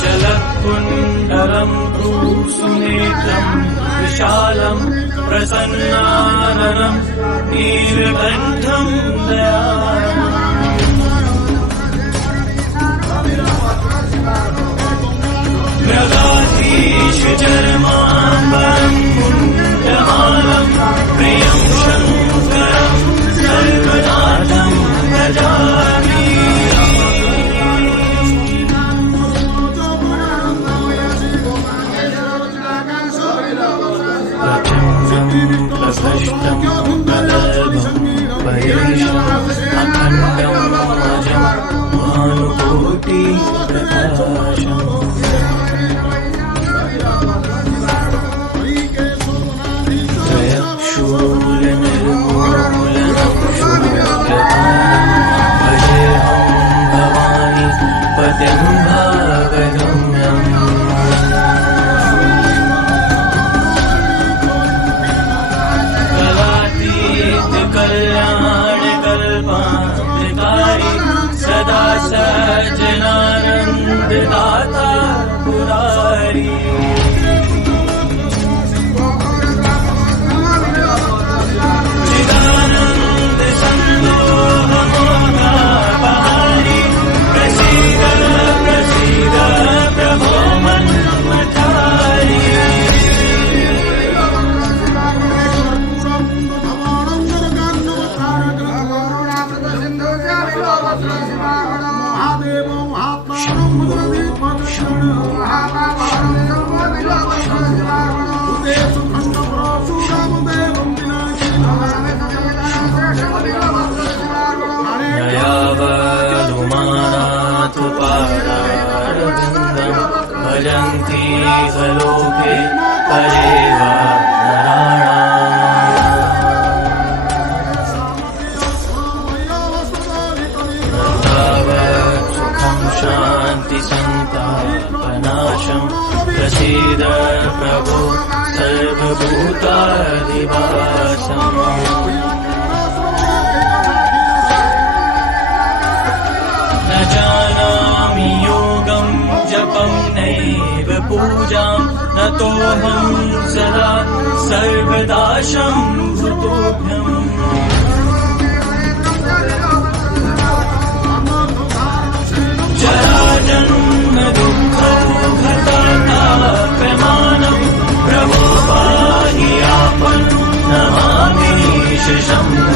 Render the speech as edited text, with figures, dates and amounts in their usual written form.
जलत्कुण्डलं भ्रूसुनेत्रं विशालं प्रसन्नाननं नीलकण्ठं दयाळुम् मृगाधीशचर्माम्बरं मुण्डमालं प्रियं शङ्करं सर्वनाथं भजामि। प्रभष्टं प्रगल्भं परेशम् अखण्डं अजं भानुकोटिप्रकाशम् त्रयशूलनिर्मूलनं शूलकानं भजेऽहं भवानि पतिं भागगम्यम्। कल्याणकल्पान्तकारी सदा सज्जनानन्ददाता पुरारी चिदानन्द सन्दोहमोघापहारी प्रसीद प्रसीद प्रभो मन्मथारी। भजन्ति लोके परेव नराणाम् सुखं शान्ति सन्तापनाशं प्रसीद प्रभो सर्वभूताधिवासम्। न जानामि योगं जपं नैव पूजां नतोऽहं सदा सर्वदा शम्भुतोऽभ्यम्। जराजन्म दुःखदुःखतापमानं प्रभो पाहि आपन् नमामि शम्भुम्।